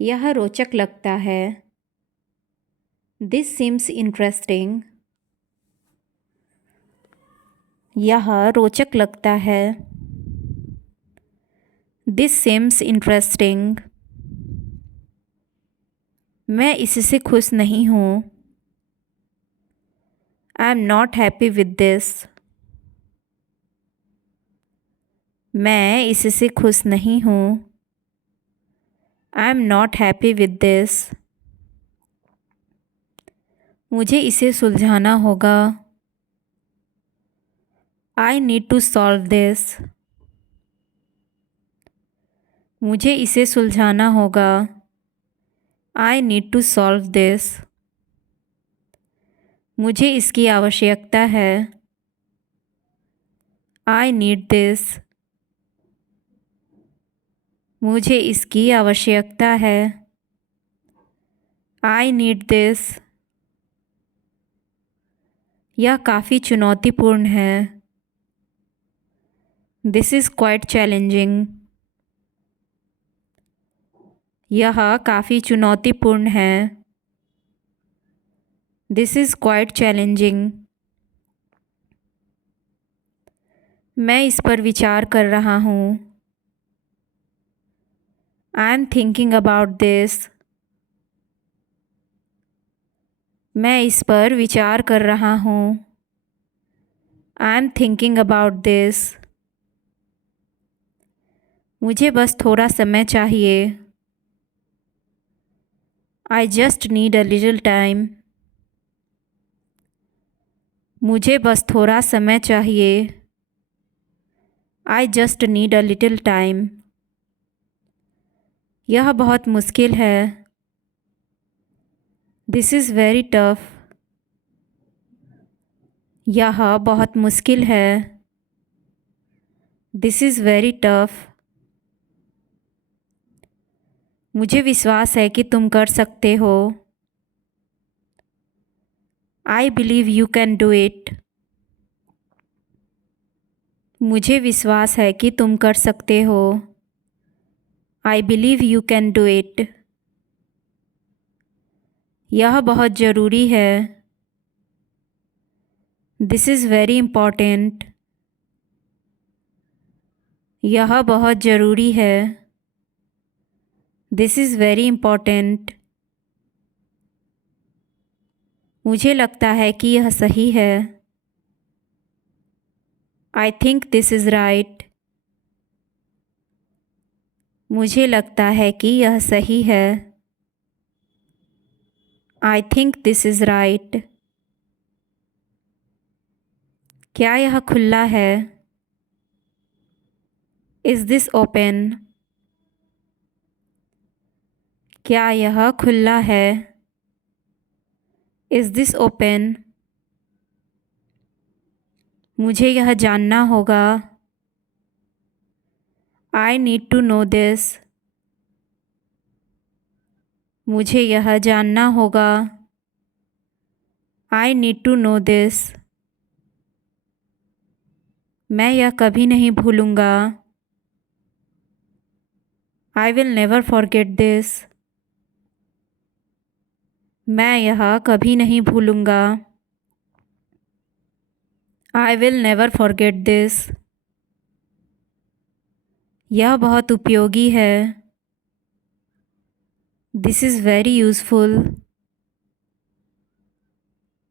यह रोचक लगता है। This seems interesting. यह रोचक लगता है। This seems interesting. मैं इससे खुश नहीं हूँ। I am not happy with this. मैं इससे खुश नहीं हूँ। I am not happy with this. मुझे इसे सुलझाना होगा। I need to solve this. मुझे इसे सुलझाना होगा। I need to solve this. मुझे इसकी आवश्यकता है। I need this. मुझे इसकी आवश्यकता है। I need this. यह काफ़ी चुनौतीपूर्ण है। This is quite challenging. यह काफ़ी चुनौतीपूर्ण है। This is quite challenging. मैं इस पर विचार कर रहा हूँ। I am thinking about this. मैं इस पर विचार कर रहा हूँ। I am thinking about this. मुझे बस थोड़ा समय चाहिए। I just need a little time. मुझे बस थोड़ा समय चाहिए। I just need a little time. यह बहुत मुश्किल है। This is very tough. यह बहुत मुश्किल है। This is very tough. मुझे विश्वास है कि तुम कर सकते हो। I believe you can do it. मुझे विश्वास है कि तुम कर सकते हो। I believe you can do it. यह बहुत ज़रूरी है। This is very important. यह बहुत ज़रूरी है। This is very important. मुझे लगता है कि यह सही है। I think this is right. मुझे लगता है कि यह सही है। I think this is right. क्या यह खुला है? Is this open? क्या यह खुला है? Is this open? मुझे यह जानना होगा। I need to know this. मुझे यह जानना होगा। I need to know this. मैं यह कभी नहीं भूलूंगा। I will never forget this. मैं यह कभी नहीं भूलूंगा। I will never forget this. यह बहुत उपयोगी है। This is very useful.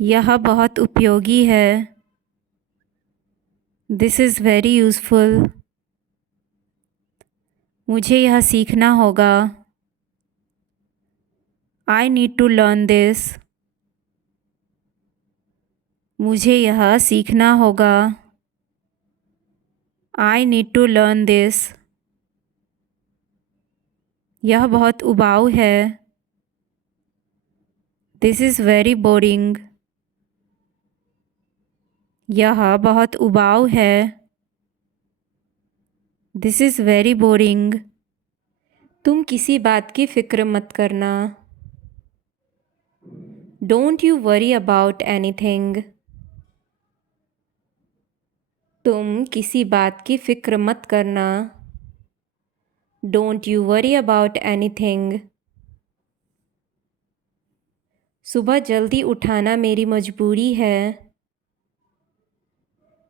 यह बहुत उपयोगी है। This is very useful. मुझे यह सीखना होगा। I need to learn this. मुझे यह सीखना होगा। I need to learn this. यह बहुत उबाऊ है। This is very boring. यह बहुत उबाऊ है। This is very boring. तुम किसी बात की फ़िक्र मत करना। Don't you worry about anything. तुम किसी बात की फ़िक्र मत करना। Don't you worry about anything. सुबह जल्दी उठाना मेरी मजबूरी है।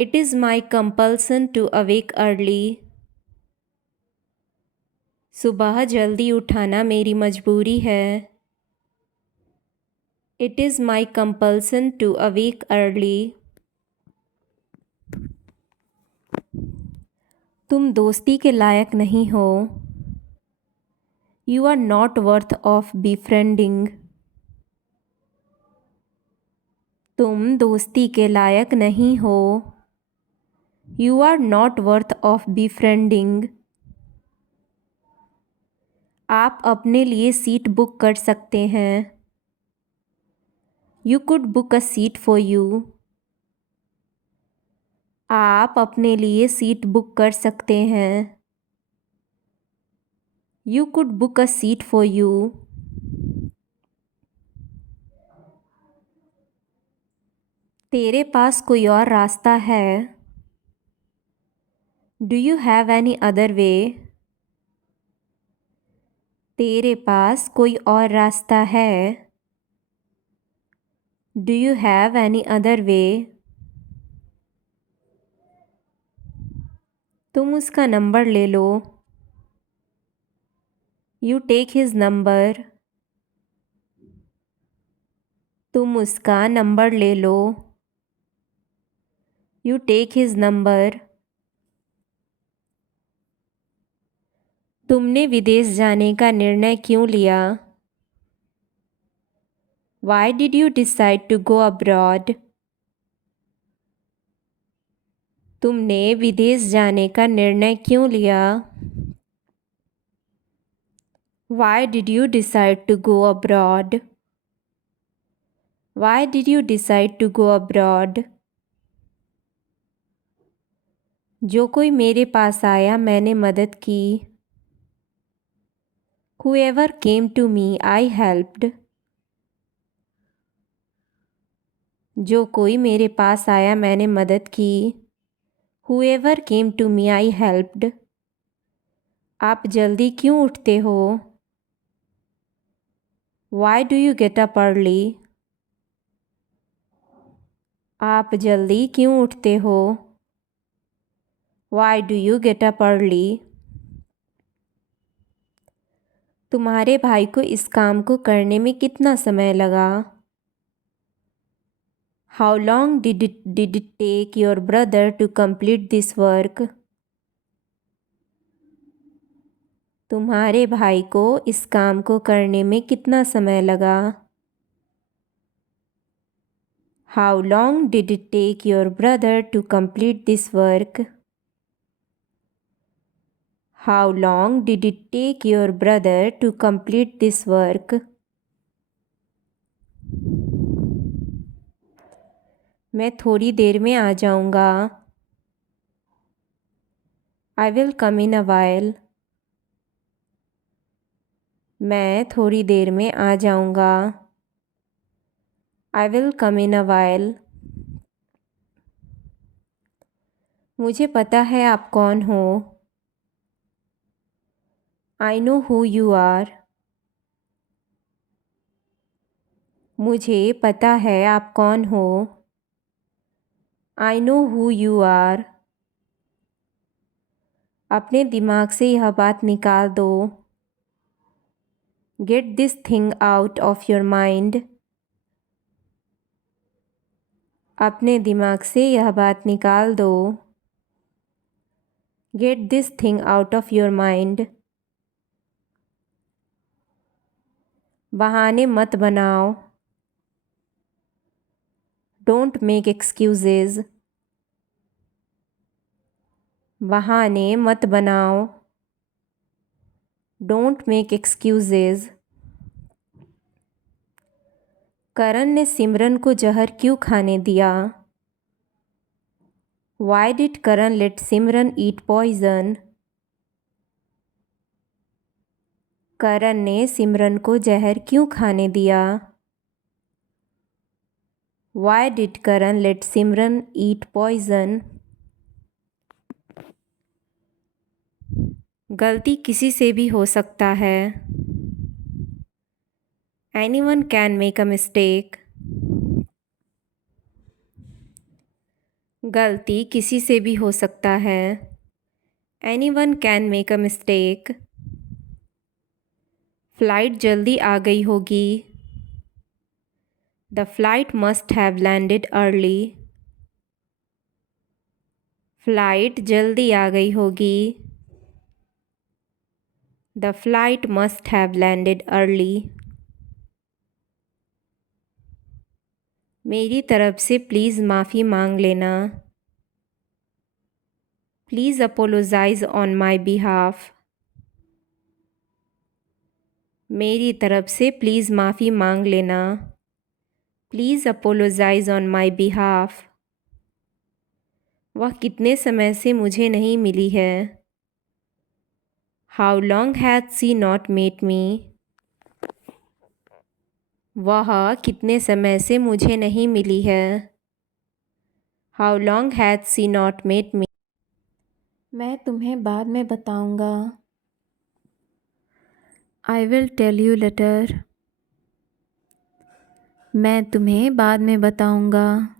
It is my compulsion to awake early. सुबह जल्दी उठाना मेरी मजबूरी है। It is my compulsion to awake early. तुम दोस्ती के लायक नहीं हो। You are not worth of befriending. तुम दोस्ती के लायक नहीं हो। You are not worth of befriending. आप अपने लिए सीट बुक कर सकते हैं। You could book a seat for you. आप अपने लिए सीट बुक कर सकते हैं। You could book a seat for you. तेरे पास कोई और रास्ता है? Do you have any other way? तेरे पास कोई और रास्ता है? Do you have any other way? तुम उसका नंबर ले लो। You take his number. तुम उसका नंबर ले लो। You take his number. तुमने विदेश जाने का निर्णय क्यों लिया? Why did you decide to go abroad? तुमने विदेश जाने का निर्णय क्यों लिया? Why did you decide to go abroad? Why did you decide to go abroad? जो कोई मेरे पास आया मैंने मदद की। Whoever came to me, I helped. जो कोई मेरे पास आया मैंने मदद की। Whoever came to me, I helped. आप जल्दी क्यों उठते हो? Why do you get up early? आप जल्दी क्यों उठते हो? Why do you get up early? तुम्हारे भाई को इस काम को करने में कितना समय लगा? How long did it take your brother to complete this work? तुम्हारे भाई को इस काम को करने में कितना समय लगा? How long did it take your brother to complete this work? How long did it take your brother to complete this work? मैं थोड़ी देर में आ जाऊंगा। I will come in a while. मैं थोड़ी देर में आ जाऊंगा। I will come in a while. मुझे पता है आप कौन हो। I know who you are. मुझे पता है आप कौन हो। I know who you are. अपने दिमाग से यह बात निकाल दो। Get this thing out of your mind. अपने दिमाग से यह बात निकाल दो। Get this thing out of your mind. बहाने मत बनाओ। Don't make excuses. बहाने मत बनाओ। Don't make excuses. करण ने सिमरन को जहर क्यों खाने दिया? Why did Karan let Simran eat poison? करण ने सिमरन को जहर क्यों खाने दिया? Why did Karan let Simran eat poison? गलती किसी से भी हो सकता है। Anyone can make a mistake. गलती किसी से भी हो सकता है. Anyone can make a mistake. Flight जल्दी आ गई होगी. The flight must have landed early. Flight जल्दी आ गई होगी. The flight must have landed early. मेरी तरफ से प्लीज़ माफ़ी मांग लेना. Please apologize on my behalf. मेरी तरफ से प्लीज़ माफ़ी मांग लेना. Please apologize on my behalf. वह कितने समय से मुझे नहीं मिली है. How long hath she not met me. वह कितने समय से मुझे नहीं मिली है. How long hath she not met me. मैं तुम्हें बाद में बताऊँगा. I will tell you later. मैं तुम्हें बाद में बताऊँगा.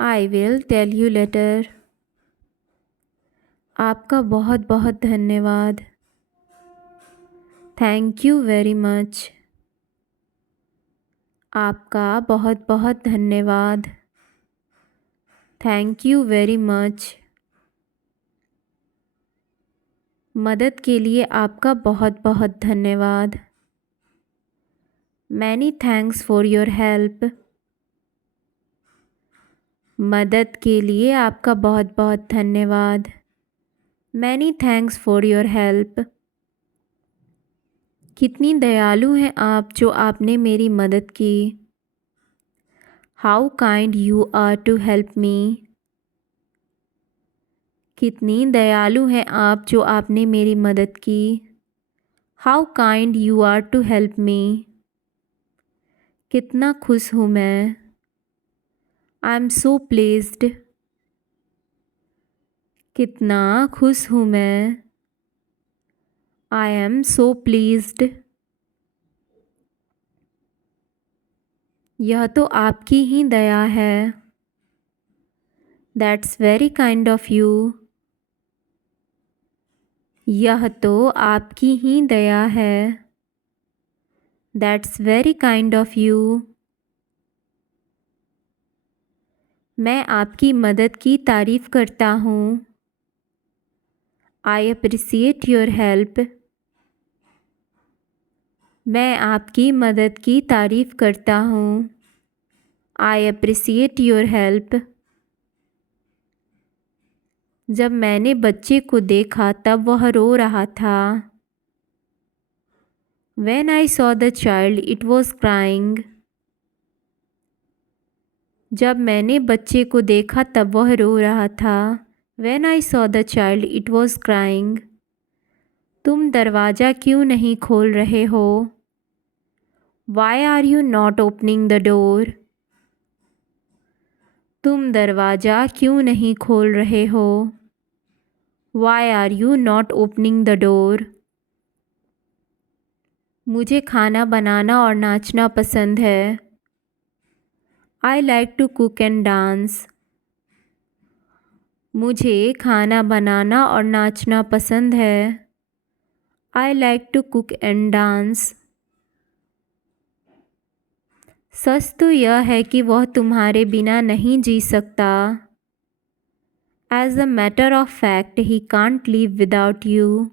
I will tell you letter. आपका बहुत बहुत धन्यवाद. Thank you very much. आपका बहुत बहुत धन्यवाद. Thank you very much. मदद के लिए आपका बहुत बहुत धन्यवाद. Many thanks for your help. मदद के लिए आपका बहुत बहुत धन्यवाद. Many thanks for your help. कितनी दयालु हैं आप जो आपने मेरी मदद की. How kind you are to help me. कितनी दयालु हैं आप जो आपने मेरी मदद की. How kind you are to help me. कितना खुश हूँ मैं. I am so pleased. कितना खुश हूँ मैं. I am so pleased. यह तो आपकी ही दया है. That's very kind of you. यह तो आपकी ही दया है. That's very kind of you. मैं आपकी मदद की तारीफ़ करता हूँ. I appreciate your help. मैं आपकी मदद की तारीफ़ करता हूँ. I appreciate your help. जब मैंने बच्चे को देखा तब वह रो रहा था. When I saw the child, it was crying. जब मैंने बच्चे को देखा तब वह रो रहा था. When I saw the child, it was crying. तुम दरवाज़ा क्यों नहीं खोल रहे हो. Why are you not opening the door? तुम दरवाज़ा क्यों नहीं खोल रहे हो. Why are you not opening the door? मुझे खाना बनाना और नाचना पसंद है. I like to cook and dance. मुझे खाना बनाना और नाचना पसंद है. I like to cook and dance. सच तो यह है कि वह तुम्हारे बिना नहीं जी सकता. As a matter of fact, he can't live without you.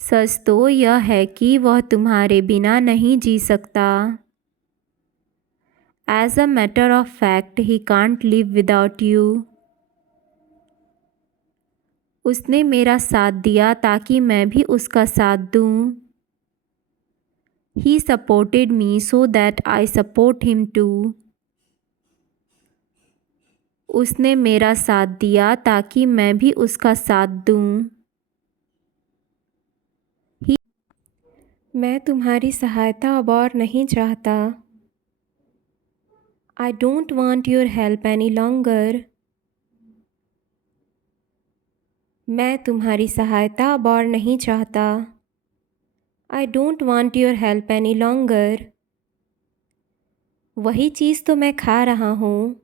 सच तो यह है कि वह तुम्हारे बिना नहीं जी सकता. As a matter of fact, he can't live without you. उसने मेरा साथ दिया ताकि मैं भी उसका साथ दूं. He supported me so that I support him too. उसने मेरा साथ दिया ताकि मैं भी उसका साथ दूं. मैं तुम्हारी सहायता अब और नहीं चाहता. I don't want your help any longer. मैं तुम्हारी सहायता अब और नहीं चाहता. I don't want your help any longer. वही चीज़ तो मैं खा रहा हूँ.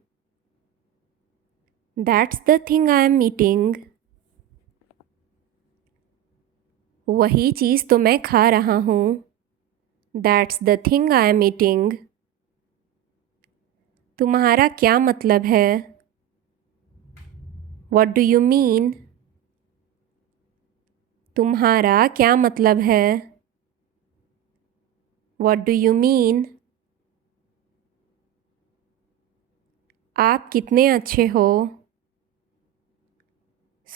That's the thing I am eating. वही चीज़ तो मैं खा रहा हूँ. That's the thing I am eating. तुम्हारा क्या मतलब है? What do you mean? तुम्हारा क्या मतलब है? What do you mean? आप कितने अच्छे हो.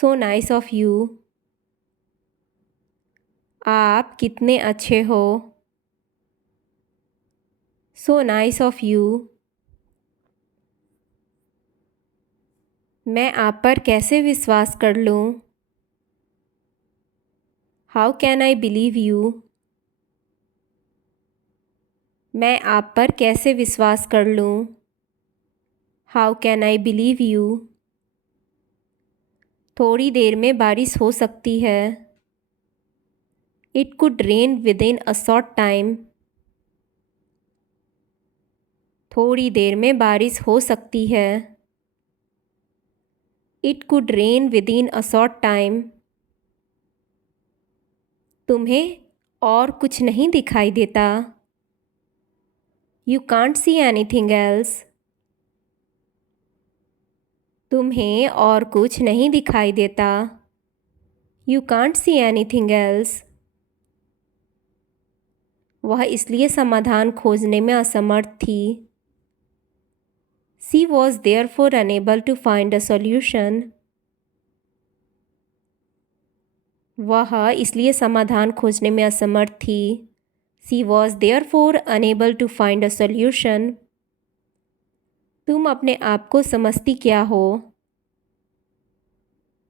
So nice of you. आप कितने अच्छे हो. So nice of you. मैं आप पर कैसे विश्वास कर लूँ. How can I believe you? मैं आप पर कैसे विश्वास कर लूँ. How can I believe you? थोड़ी देर में बारिश हो सकती है. It could rain within a short time. थोड़ी देर में बारिश हो सकती है. It could rain within a short time. तुम्हें और कुछ नहीं दिखाई देता. You can't see anything else. तुम्हें और कुछ नहीं दिखाई देता. You can't see anything else. वह इसलिए समाधान खोजने में असमर्थ थी. She was therefore unable to find a solution. वह इसलिए समाधान खोजने में असमर्थ थी. She was therefore unable to find a solution. तुम अपने आप को समझती क्या हो.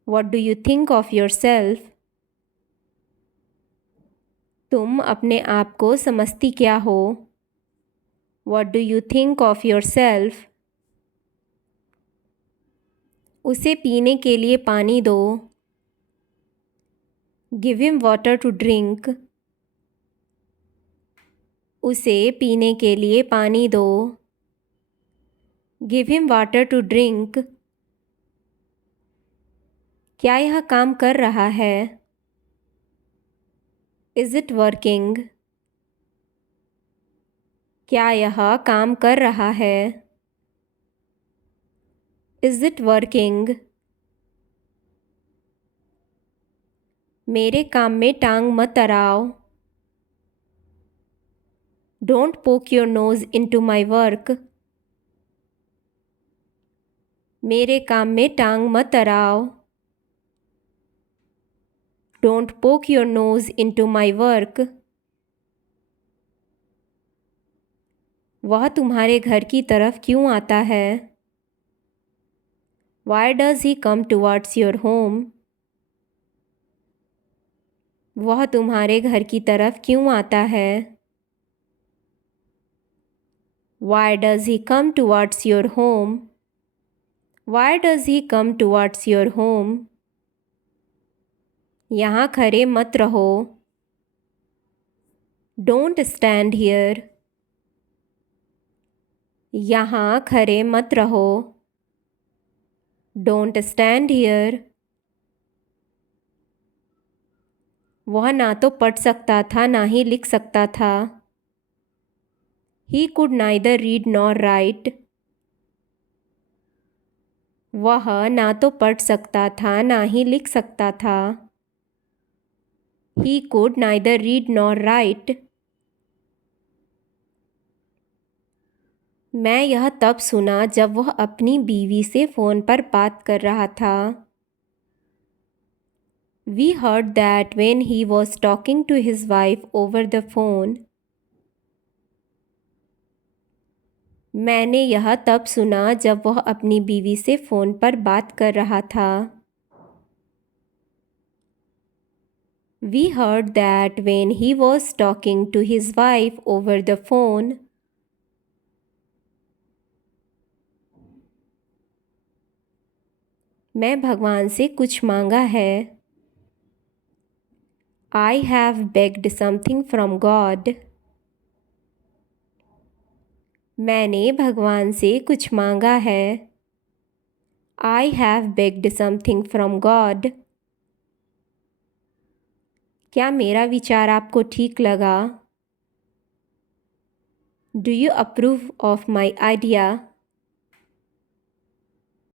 What do you think of yourself? तुम अपने आप को समझती क्या हो. What do you think of yourself? उसे पीने के लिए पानी दो. Give him water to drink. उसे पीने के लिए पानी दो. Give him water to drink. क्या यह काम कर रहा है. Is it working? क्या यह काम कर रहा है. Is it working? मेरे काम में टांग मत अड़ाओ. Don't poke your nose into my work. मेरे काम में टांग मत अड़ाओ. Don't poke your nose into my work. वह तुम्हारे घर की तरफ क्यों आता है. Why does he come towards your home? वह तुम्हारे घर की तरफ क्यों आता है. Why does he come towards your home? Why does he come towards your home? यहाँ खड़े मत रहो. Don't stand here. यहाँ खड़े मत रहो. Don't stand here. वह ना तो पढ़ सकता था ना ही लिख सकता था. He could neither read nor write. वह ना तो पढ़ सकता था ना ही लिख सकता था. He could neither read nor write. मैं यह तब सुना जब वह अपनी बीवी से फ़ोन पर बात कर रहा था. We heard that when he was talking to his wife over the phone. मैंने यह तब सुना जब वह अपनी बीवी से फ़ोन पर बात कर रहा था. We heard that when he was talking to his wife over the phone. मैं भगवान से कुछ मांगा है. I have begged something from God. मैंने भगवान से कुछ मांगा है. I have begged something from God. क्या मेरा विचार आपको ठीक लगा? Do you approve of my idea?